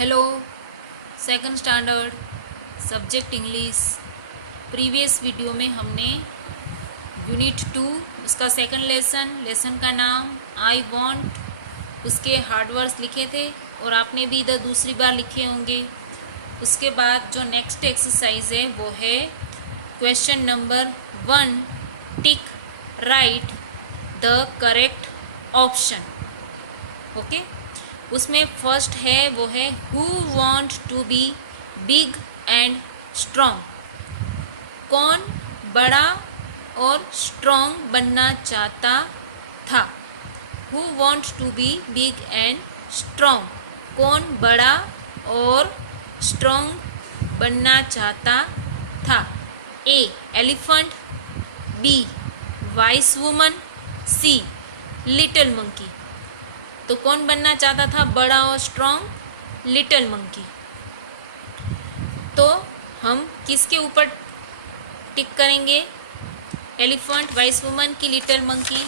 Hello, second standard subject English. Previous video में हमने unit 2 उसका सेकंड लेसन का नाम आई वांट, उसके हार्ड वर्ड्स लिखे थे और आपने भी इधर दूसरी बार लिखे होंगे। उसके बाद जो नेक्स्ट एक्सरसाइज है वो है question number 1, tick right the correct option. Okay, उसमें फर्स्ट है वो है who want to be big and strong. कौन बड़ा और स्ट्रॉन्ग बनना चाहता था। Who want to be big and strong, कौन बड़ा और स्ट्रॉन्ग बनना चाहता था। A elephant, B wise woman, C little monkey. तो कौन बनना चाहता था बड़ा और स्ट्रॉन्ग? Little monkey. तो हम किसके ऊपर टिक करेंगे? एलिफेंट, वाइस वुमन की लिटिल मंकी।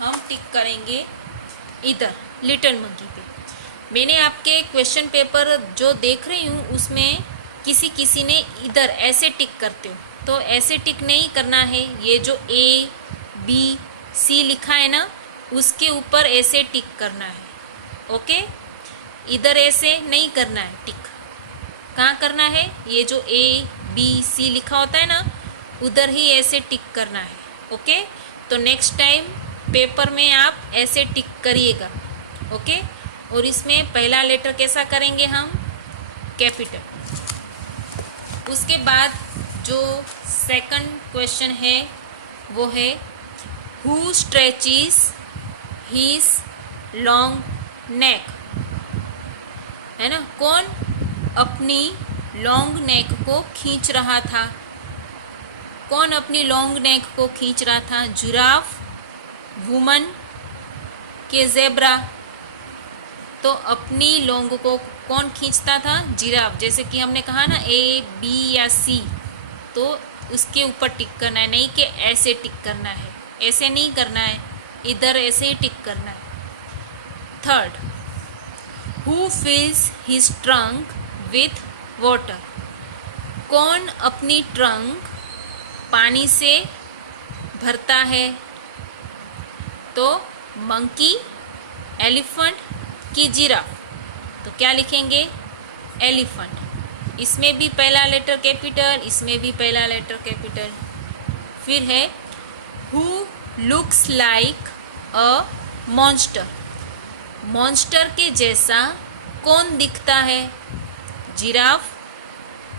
हम टिक करेंगे इधर लिटिल मंकी पे। मैंने आपके क्वेश्चन पेपर जो देख रही हूँ उसमें किसी ने इधर ऐसे टिक करते हो, तो ऐसे टिक नहीं करना है। ये जो ए बी सी लिखा है ना, उसके ऊपर ऐसे टिक करना है। ओके, इधर ऐसे नहीं करना है टिक। कहाँ करना है? ये जो ए बी सी लिखा होता है ना, उधर ही ऐसे टिक करना है। ओके, तो नेक्स्ट टाइम पेपर में आप ऐसे टिक करिएगा। ओके, और इसमें पहला लेटर कैसा करेंगे हम? कैपिटल। उसके बाद जो सेकंड क्वेश्चन है वो है who stretches his long neck, है ना। कौन अपनी लॉन्ग नेक को खींच रहा था? कौन अपनी लॉन्ग नेक को खींच रहा था? जिराफ, वुमन के ज़ेब्रा। तो अपनी लॉन्ग को कौन खींचता था? जिराफ। जैसे कि हमने कहा ना ए बी या सी, तो उसके ऊपर टिक करना है, नहीं कि ऐसे टिक करना है। ऐसे नहीं करना है, इधर ऐसे ही टिक करना है। Third, who fills his trunk with water. कौन अपनी ट्रंक पानी से भरता है? तो मंकी, एलिफेंट की जिराफ। तो क्या लिखेंगे? एलिफेंट। इसमें भी पहला लेटर कैपिटल, इसमें भी पहला लेटर कैपिटल। फिर है who looks like a monster. Monster के जैसा कौन दिखता है? जिराफ,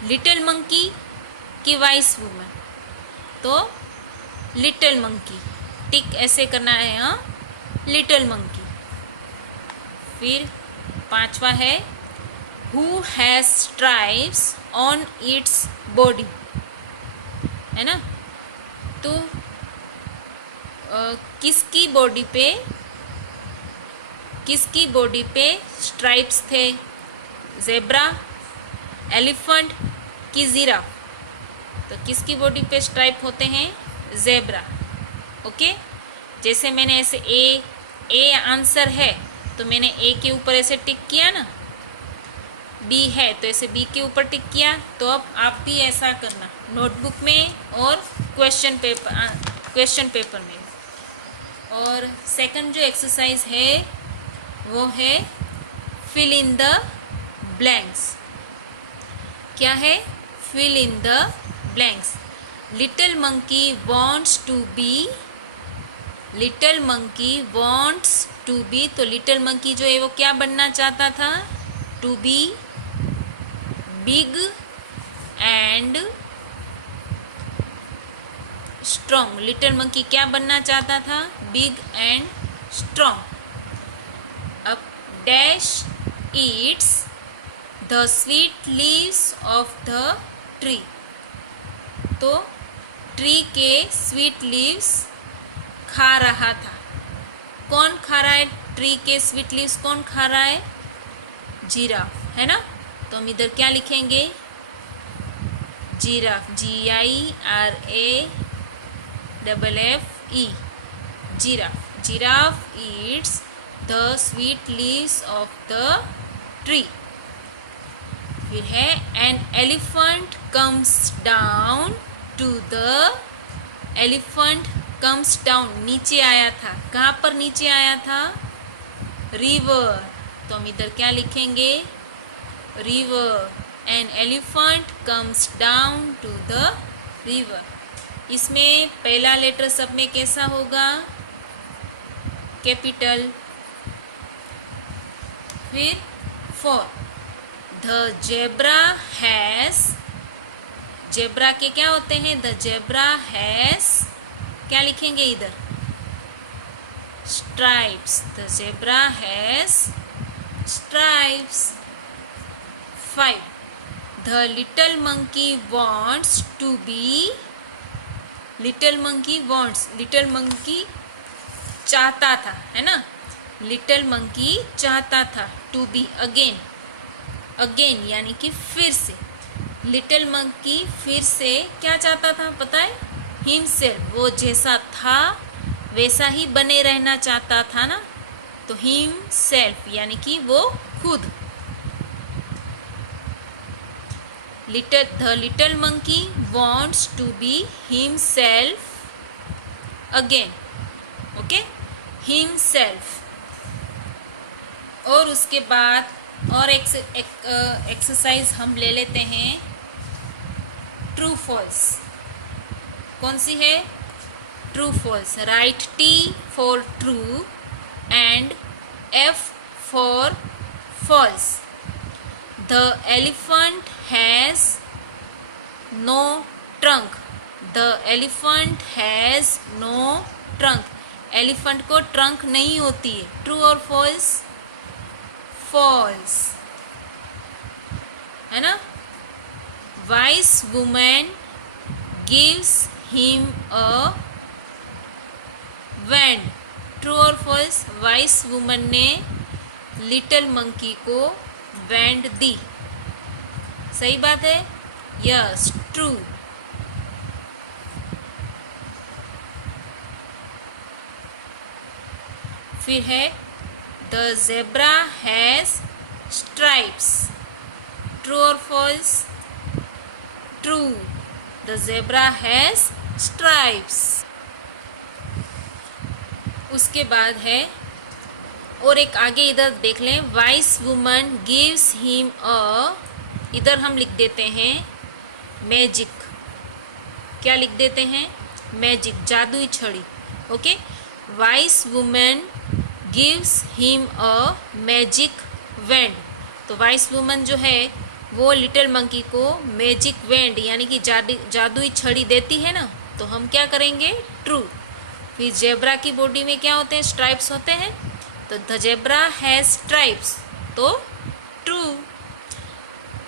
लिटिल मंकी की वाइस वुमन। तो लिटिल मंकी, टिक ऐसे करना है। हाँ, लिटिल मंकी। फिर पांचवा है who has stripes on its body, है ना। तो किसकी बॉडी पे स्ट्राइप्स थे? ज़ेब्रा, एलिफेंट की जिराफ। तो किसकी बॉडी पे स्ट्राइप होते हैं? ज़ेब्रा। ओके, जैसे मैंने ऐसे ए आंसर है तो मैंने ए के ऊपर ऐसे टिक किया ना। बी है तो ऐसे बी के ऊपर टिक किया। तो अब आप भी ऐसा करना नोटबुक में और क्वेश्चन पेपर में। और सेकंड जो एक्सरसाइज है वो है फिल इन द ब्लैंक्स। क्या है? Fill in the blanks. Little monkey wants to be, little monkey wants to be. तो लिटिल मंकी जो है वो क्या बनना चाहता था? To be big and strong. Little monkey क्या बनना चाहता था? Big and strong. अब dash eats the sweet leaves of the tree. तो ट्री के स्वीट लीव्स खा रहा था। कौन खा रहा है ट्री के स्वीट लीव्स? कौन खा रहा है? जिराफ, है ना। तो हम इधर क्या लिखेंगे? Giraffe, GIRAFFE, giraffe. Giraffe eats the sweet leaves of the tree. फिर है an elephant comes down to the, elephant comes down, नीचे आया था, कहाँ पर नीचे आया था, रिवर, तो हम इधर क्या लिखेंगे, river, an elephant comes down to the river. इसमें पहला लेटर सब में कैसा होगा, कैपिटल। फिर 4, द जेब्रा हैज, जेब्रा के क्या होते हैं, द जेब्रा हैज, क्या लिखेंगे इधर, stripes, the zebra has stripes. 5, the little monkey wants to be, little monkey wants, little monkey चाहता था, है ना, लिटिल मंकी चाहता था, टू बी अगेन, अगेन यानी कि फिर से, लिटिल मंकी फिर से क्या चाहता था पता है, हिमसेल्फ, वो जैसा था वैसा ही बने रहना चाहता था ना, तो हिमसेल्फ यानी कि वो खुद, the little monkey wants to be himself again, okay, himself. और उसके बाद और एक्सरसाइज हम ले लेते हैं, ट्रू फॉल्स, कौन सी है, true false. Write T for true and F for false. The elephant has no trunk, the elephant has no trunk, elephant को ट्रंक नहीं होती है, ट्रू और फॉल्स, फॉल्स, है ना। Wise women gives him a wand, true और false, wise woman ने little monkey को वैंड दी, सही बात है, यस ट्रू। फिर है the zebra has stripes, true और false, true, the zebra has stripes. उसके बाद है और एक आगे इधर देख लें, वाइस वुमन गिव्स हिम अ, इधर हम लिख देते हैं मैजिक, क्या लिख देते हैं, मैजिक, जादुई छड़ी, okay. Vice woman gives him a magic wand, तो वाइस वुमन जो है वो लिटिल मंकी को मैजिक वैंड यानी कि जादुई छड़ी देती है ना, तो हम क्या करेंगे, ट्रू। फिर जेब्रा की बॉडी में क्या होते हैं, स्ट्राइप्स होते हैं, तो द जेब्रा हैज स्ट्राइप्स, तो true.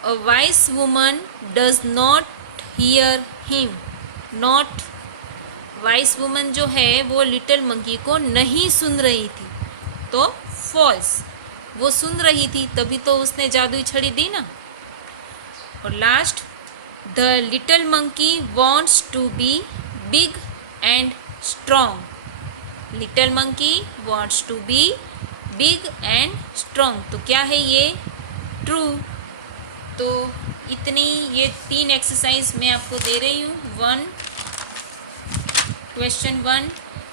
A vice woman does not hear him, not, vice woman जो है वो लिटिल मंकी को नहीं सुन रही थी, तो फॉल्स, वो सुन रही थी तभी तो उसने जादुई छड़ी दी ना। और last, the little monkey wants to be big and strong, little monkey wants to be big and strong, तो क्या है ये, ट्रू। तो इतनी ये 3 एक्सरसाइज मैं आपको दे रही हूँ, क्वेश्चन 1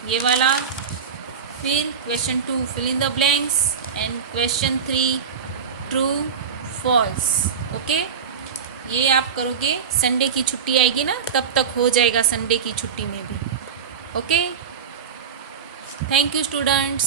ये वाला, फिर question 2 fill in the blanks and question 3 true false, okay. ये आप करोगे, संडे की छुट्टी आएगी ना तब तक हो जाएगा, संडे की छुट्टी में भी, ओके। Thank you students.